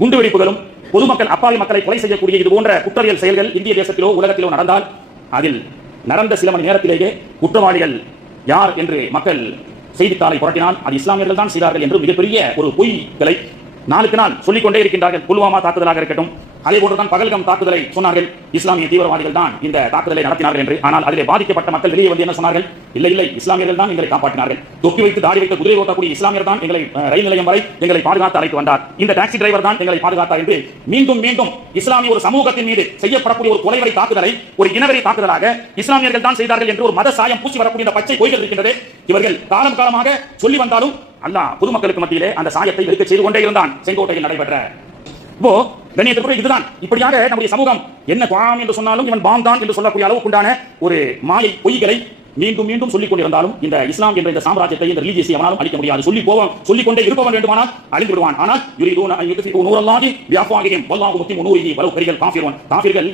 குண்டுவெடிப்புகளும் பொதுமக்கள் அப்பாவி மக்களை கொலை செய்யக்கூடிய இது போன்ற குற்றவியல் செயல்கள் இந்திய தேசத்திலோ உலகத்திலோ நடந்தால் அதில் நடந்த சில மணி நேரத்திலேயே குற்றவாளிகள் யார் என்று மக்கள் செய்தித்தாளை புரட்டினால் அது இஸ்லாமியர்கள் தான் செய்தார்கள் என்று மிகப்பெரிய ஒரு பொய்களை நாளுக்கு நாள் சொல்லிக்கொண்டே இருக்கின்றார்கள். புல்வாமா தாக்குதலாக இருக்கட்டும், அதே போன்றுதான் பகல்கம் தாக்குதலை சொன்னார்கள், இஸ்லாமிய தீவிரவாதிகள் தான் இந்த தாக்குதலை நடத்தினார்கள் என்று. ஆனால் அதிலே பாதிக்கப்பட்ட மக்கள் வெளியே வந்து என்ன சொன்னார்கள்? இல்லை இல்லை, இஸ்லாமியர்கள் தான் எங்களை காப்பாற்றினார்கள். தொப்பி வைத்து தாடி வைத்து குதிரை ஓட்டக்கூடிய இஸ்லாமியர் தான் எங்களை ரயில் நிலையம் வரை எங்களை பாதுகாத்து அழைத்து வந்தார், இந்த டாக்ஸி டிரைவர் தான் எங்களை பாதுகாத்தார் என்று மீண்டும் மீண்டும் இஸ்லாமிய ஒரு சமூகத்தின் மீது செய்யப்படக்கூடிய ஒரு கொலைவரை தாக்குதலை ஒரு இனவெறி தாக்குதலாக இஸ்லாமியர்கள் தான் செய்தார்கள் என்று ஒரு மத சாயம் பூசி வரக்கூடிய இந்த பச்சை பொய்கள் இருக்கின்றது. இவர்கள் காலம் காலமாக சொல்லி வந்தாலும் அல்லாஹ் பொதுமக்களுக்கு மத்தியிலே அந்த சாயத்தை வெறுக்க செய்து கொண்டே இருந்தான். செங்கோட்டையில் நடைபெற்ற இப்போ கண்ணியத்திற்கு இதுதான். இப்படியாக நம்முடைய சமூகம் என்ன குரான் என்று சொன்னாலும் இவன் பாம் தான் என்று சொல்லக்கூடிய அளவுக்கு உண்டான ஒரு மாயை பொய்களை மீண்டும் மீண்டும் சொல்லிக் கொண்டிருந்தாலும் இந்த இஸ்லாம் என்ற இந்த சாம்ராஜ்யத்தை இந்த ரிலீஜியஸை அவனாலும் அழிக்க முடியாது. சொல்லிக் கொண்டே இருப்பவன் வேண்டுமானால் அழிந்து விடுவான். ஆனால் யுரிதூன அன் யுத்ஃபிஉ நூரல்லாஹி பிஅஃவாஹிஹிம் வல்லாஹு முத்திம்மு நூரிஹி வலவ் கரிஹல் காஃபிரூன். காஃபிர்கள்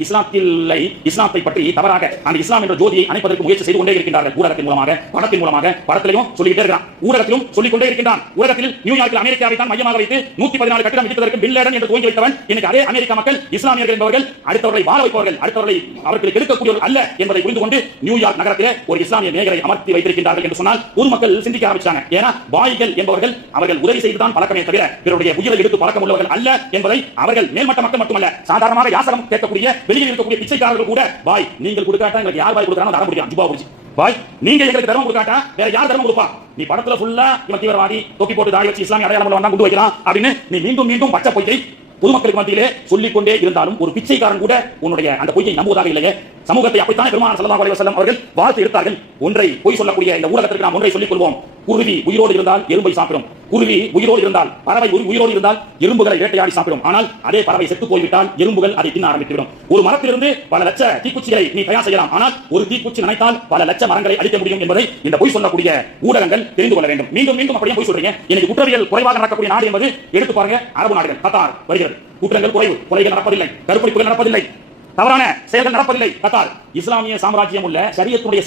இஸ்லாத்தை பற்றி தவறாக அந்த இஸ்லாம் என்ற ஜோதியை அணைப்பதற்கு முயற்சி செய்து கொண்டே இருக்கின்றார்கள். ஊடகத்தின் மூலமாக, படத்தின் மூலமாக, படத்திலையும் சொல்லிக்கிட்டே இருக்கிறான், ஊடகத்திலும் சொல்லிக் கொண்டே இருக்கின்றான். ஊடகத்தில் நியூயார்க்கில் அமெரிக்காவை தான் மையமாக வைத்து 114 கட்டிடம் இடித்ததற்கு பின் லேடன் என்று துவங்கி வைத்தவன் இன்னைக்கு அதே அமெரிக்க மக்கள் இஸ்லாமியர்கள் என்பவர்கள் அடுத்தவர்களை வாழ வைப்பவர்கள், அடுத்தவர்களை அவர்களுக்கு எடுக்கக்கூடியவர்கள் அல்ல என்பதை புரிந்து கொண்டு நியூயார்க் நகரத்திலே ஒரு இஸ்லாமிய மேகரை அமர்த்தி வைத்திருக்கின்றார்கள் என்று சொன்னால் பொதுமக்கள் சிந்திக்க ஆரம்பிச்சாங்க. ஏன்னா பாய்கள் என்பவர்கள் அவர்கள் உதவி செய்துதான் பழக்கமே தவிர பிறருடைய உயிரை எடுத்து பழக்கம் உள்ளவர்கள் அல்ல என்பதை அவர்கள் மேல்மட்ட மக்கள் மட்டுமல்ல, சாதாரணமாக யாசகம் கேட்கக்கூடிய வெளியில் இருக்கக்கூடிய பிச்சைக்காரர்கள் கூட பாய் நீங்கள் கொடுக்காட்டா எங்களுக்கு யார் பாய் கொடுக்கறானோ தர முடியும், ஜுபா புடிச்சு பாய் நீங்க எங்களுக்கு தர்மம் கொடுக்காட்டா வேற யார் தர்மம் கொடுப்பா? நீ படத்துல ஃபுல்லா இவன் தீவிரவாதி தொப்பி போட்டு தாடி வச்சு இஸ்லாமிய அடையாளம் வந்தா குண்டு வைக்கலாம் அப்படின்னு நீ மீண்டும் மீண்டும் பச்சை பொய்யை பொதுமக்களுக்கு மத்தியிலே சொல்லிக் கொண்டே இருந்தாலும் ஒரு பிச்சைக்காரன் கூட உன்னுடைய அந்த பொய்யை நம்புவதாக இல்லையே. சமூகத்தை அப்படித்தான் பெருமானார் ஸல்லல்லாஹு அலைஹி வஸல்லம் அவர்கள் வாழ்த்து எடுத்தார்கள். ஒன்றை பொய் சொல்லக்கூடிய இந்த ஊடகத்திற்கு நாம் ஒன்றை சொல்லிக் கொள்வோம். குருவி உயிரோடு இருந்தால் எறும்பை சாப்பிடும், குருவி உயிரோடு இருந்தால் பறவை உயிரோடு இருந்தால் எறும்புகளை வேட்டையாடி சாப்பிடும். ஆனால் அதே பறவை செத்து போய்விட்டால் எறும்புகள் அதை தின்ன ஆரம்பித்துவிடும். ஒரு மரத்திலிருந்து பல லட்ச தீக்குச்சிகளை நீ தயார் செய்யலாம், ஆனால் ஒரு தீக்குச்சி நினைத்தால் பல லட்ச மரங்களை அழிக்க முடியும் என்பதை இந்த பொய் சொல்லக்கூடிய ஊடகங்கள் தெரிந்து கொள்ள வேண்டும். மீண்டும் மீண்டும் அப்படியே பொய் சொல்றீங்க. எனக்கு குற்றவியல் குறைவாக நடக்கக்கூடிய நாடு என்பது எடுத்து பாருங்க, அரபு நாடுகள். கத்தார் வருகிறது, குற்றங்கள் குறைவு, கொலைகள் நடப்பதில்லை, கற்பழிப்புகள் நடப்பதில்லை, தவறான செயல்கள் நடப்பதில்லை. கத்தார் இஸ்லாமிய சாம்ராஜ்யம் உள்ள ஷரியத்துடைய